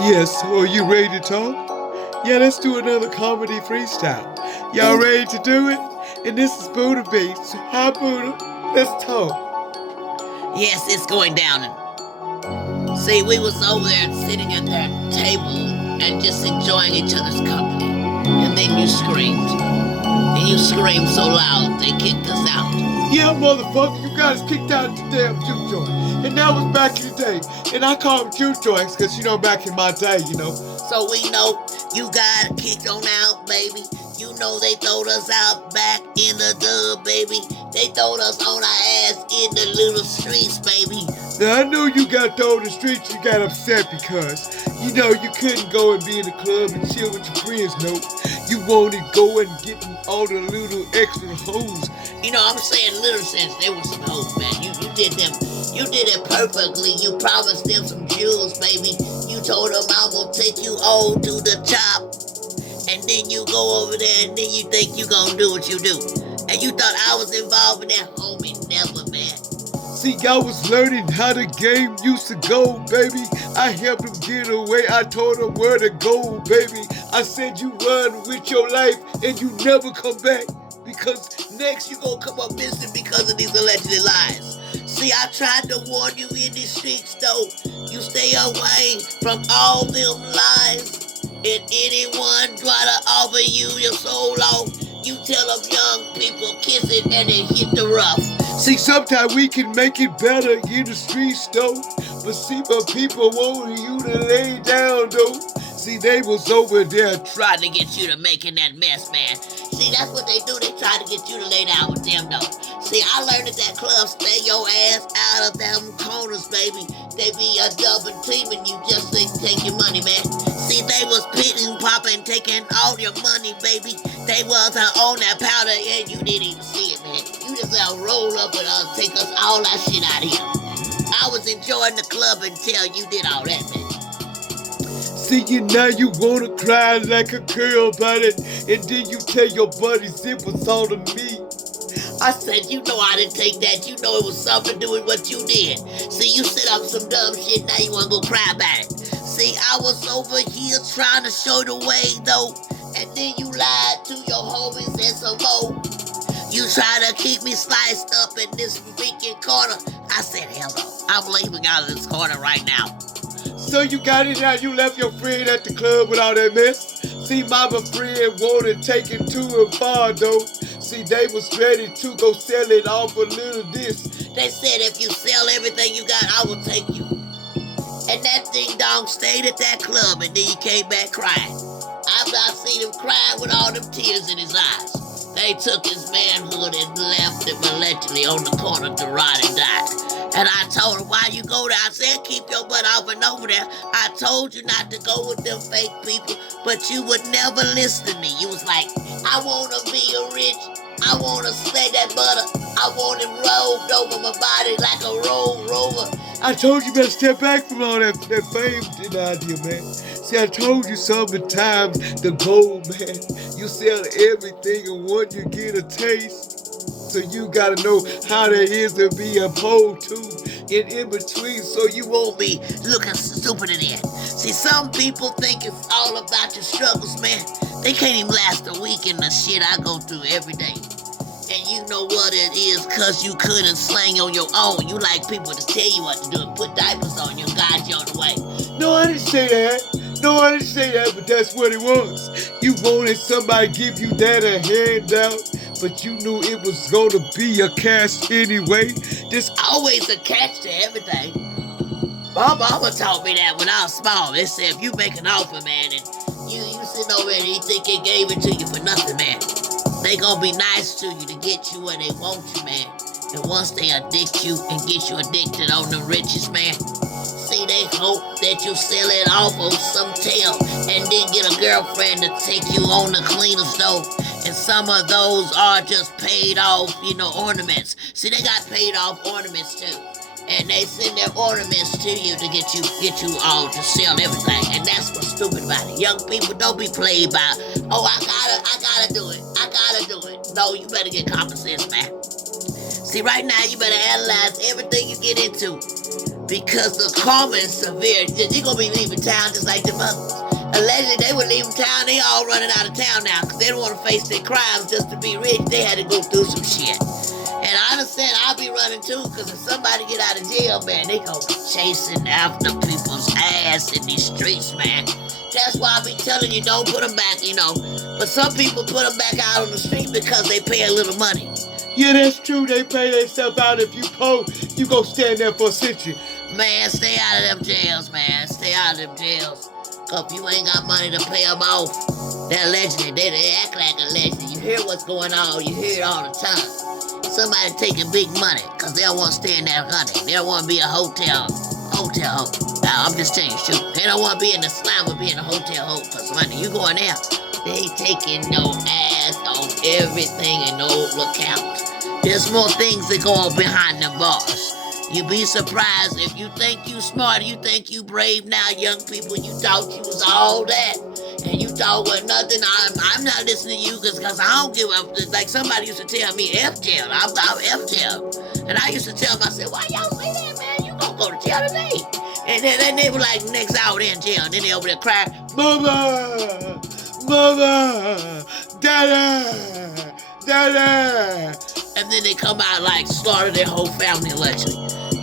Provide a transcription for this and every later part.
Yes, are you ready to talk? Yeah, let's do another comedy freestyle. Y'all ready to do it? And this is Buddha Beats. Hi, Buddha. Let's talk. Yes, it's going down. See, we was over there sitting at that table and just enjoying each other's company. And then you screamed. And you screamed so loud they kicked us out. Yeah, motherfucker, you got us kicked out of the damn juke joint. And that was back in the day. And I call them juke joints because, back in my day. So we know you got kicked on out, baby. You know they throwed us out back in the dub, baby. They throwed us on our ass in the little streets, baby. Now, I know you got thrown in the streets, you got upset because, you couldn't go and be in the club and chill with your friends, no. You wanted to go and get all the little extra hoes. I'm saying little sense, they were some hoes, man. You did them. You did it perfectly. You promised them some jewels, baby. You told them I'm gonna take you all to the top. And then you go over there and then you think you gonna do what you do. And you thought I was involved in that, homie. Never, man. See, I was learning how the game used to go, baby. I helped him get away. I told him where to go, baby. I said you run with your life and you never come back. Because next you gonna come up missing because of these alleged lies. See, I tried to warn you in these streets, though. You stay away from all them lies. And anyone try to offer you your soul off, you tell them young people kiss it and then hit the rough. See, sometimes we can make it better in the streets, though. But see, my people want you to lay down, though. See, they was over there trying to get you to making that mess, man. See, that's what they do. They try to get you to lay down with them, though. See, I learned at that club, stay your ass out of them corners, baby. They be a double teaming you just to take your money, man. See, they was pitting, popping, taking all your money, baby. They was on that powder and you didn't even see it, man. You just roll up and take us all that shit out of here. I was enjoying the club until you did all that, man. See, now you wanna cry like a girl about it, and then you tell your buddies it was all of me. I said, I didn't take that. It was something to do with what you did. See, you set up some dumb shit, now you wanna go cry about it. See, I was over here trying to show the way, though, and then you lied to your homies and some more. You try to keep me sliced up in this freaking corner. I said, hell no, I'm leaving out of this corner right now. So you got it now, you left your friend at the club with all that mess? See, my friend wanted to take it too far, though. See, they was ready to go sell it off a little this. They said if you sell everything you got, I will take you. And that ding dong stayed at that club and then he came back crying. After I seen him crying with all them tears in his eyes. They took his manhood and left him allegedly on the corner to rot and die. And I told him, why you go there? I said, keep your butt off and over there. I told you not to go with them fake people, but you would never listen to me. You was like, I want to be a rich. I want to slay that butter. I want it rolled over my body like a roll rover. I told you better step back from all that fame idea, man. See, I told you so many times, the goal, man. You sell everything and once you get a taste. So you gotta know how that is to be a pole too in between so you won't be looking stupid in the end. See, some people think it's all about your struggles, man. They can't even last a week in the shit I go through every day. And you know what it is, cause you couldn't slang on your own. You like people to tell you what to do and put diapers on you and guide you on the way. No, I didn't say that, but that's what it was. You wanted somebody to give you that a handout, but you knew it was gonna be a catch anyway. There's always a catch to everything. My mama taught me that when I was small. They said if you make an offer, man, and you sitting over there and you think they gave it to you for nothing, man, they gonna be nice to you to get you where they want you, man. And once they addict you and get you addicted on the riches, man, see, they hope that you sell it off on some tail and then get a girlfriend to take you on the cleaner stove. And some of those are just paid off, ornaments. See, they got paid off ornaments too. And they send their ornaments to you to get you all to sell everything. And that's what's stupid about it. Young people, don't be played by, oh, I gotta do it. I gotta do it. No, you better get common sense, man. See, right now, you better analyze everything you get into. because the karma is severe. They're gonna be leaving town just like the others. Allegedly, they were leaving town. They all running out of town now because they don't want to face their crimes just to be rich. They had to go through some shit. And I understand I'll be running too because if somebody get out of jail, man, they gonna be chasing after people's ass in these streets, man. That's why I be telling you, don't put them back, you know. But some people put them back out on the street because they pay a little money. Yeah, that's true. They pay themselves out. If you poor, you go stand there for a century. Man, stay out of them jails, man. Stay out of them jails. Cause if you ain't got money to pay them off, they're allegedly, they act like a legend. You hear what's going on, you hear it all the time. Somebody taking big money because they don't want to stay in that honey. They don't want to be a hotel. Now, I'm just telling you, shoot. They don't want to be in the slum or be in a hotel hole because money. You going there, they taking no ass on everything and no lookout. There's more things that go on behind the bars. You be surprised if you think you smart, you think you brave now, young people. You thought you was all that. And you thought, well, nothing, I'm not listening to you because I don't give up. Like somebody used to tell me, F jail, I'm F jail. And I used to tell them, I said, why y'all say that, man? You gonna go to jail today. And then they were like, next hour they're in jail. And then they over there crying, Mama, Mama, Dada, Dada. and then they come out like slaughter their whole family allegedly.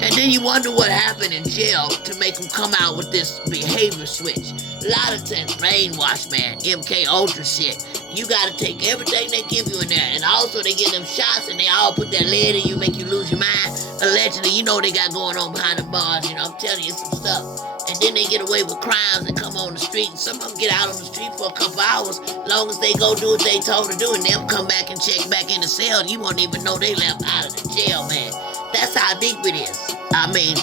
And then you wonder what happened in jail to make them come out with this behavior switch. A lot of times, brainwash, man, MK Ultra shit. You gotta take everything they give you in there. And also they give them shots and they all put that lead in you, make you lose your mind. Allegedly, you know what they got going on behind the bars, you know, I'm telling you some stuff. And then they get away with crimes and come on the street. And some of them get out on the street for a couple hours, long as they go do what they told to do, and they'll come back and check back in the cell. You won't even know they left out of the jail, man. That's how deep it is. I mean,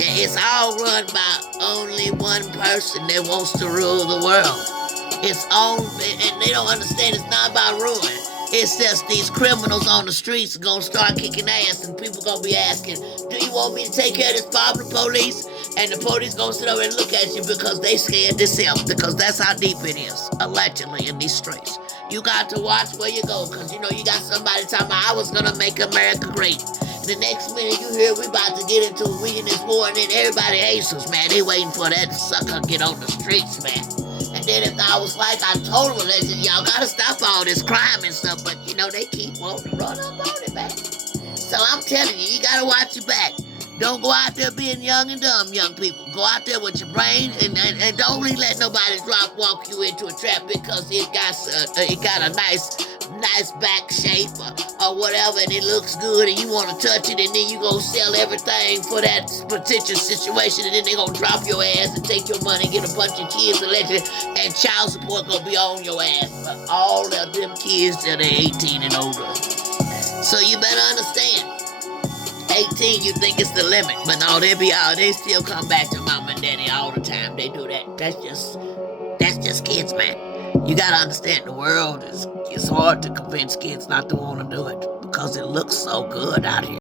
it's all run by only one person that wants to rule the world. It's on, and they don't understand it's not about ruling. It's just these criminals on the streets are gonna start kicking ass, and people gonna be asking, "Do you want me to take care of this problem, police?" And the police gonna sit over and look at you because they scared themselves. Because that's how deep it is, allegedly, in these streets. You got to watch where you go, because you know you got somebody talking about, "I was gonna make America great." The next minute you hear we about to get into we in this war, and then everybody hates us, man. They waiting for that sucker get on the streets, man. And then if I was like, I told them, y'all gotta stop all this crime and stuff, but you know they keep wanting to run up on it, man. So I'm telling you, you gotta watch your back. Don't go out there being young and dumb, young people. Go out there with your brain, and don't really let nobody walk you into a trap because it got a nice back shape or whatever, and it looks good, and you want to touch it, and then you go sell everything for that potential situation, and then they gonna drop your ass and take your money, get a bunch of kids allegedly, and child support gonna be on your ass for all of them kids that are 18 and older. So you better understand. 18, you think it's the limit, but no, they still come back to mama and daddy all the time. They do that. That's just kids, man. You gotta understand the world it's hard to convince kids not to want to do it because it looks so good out here.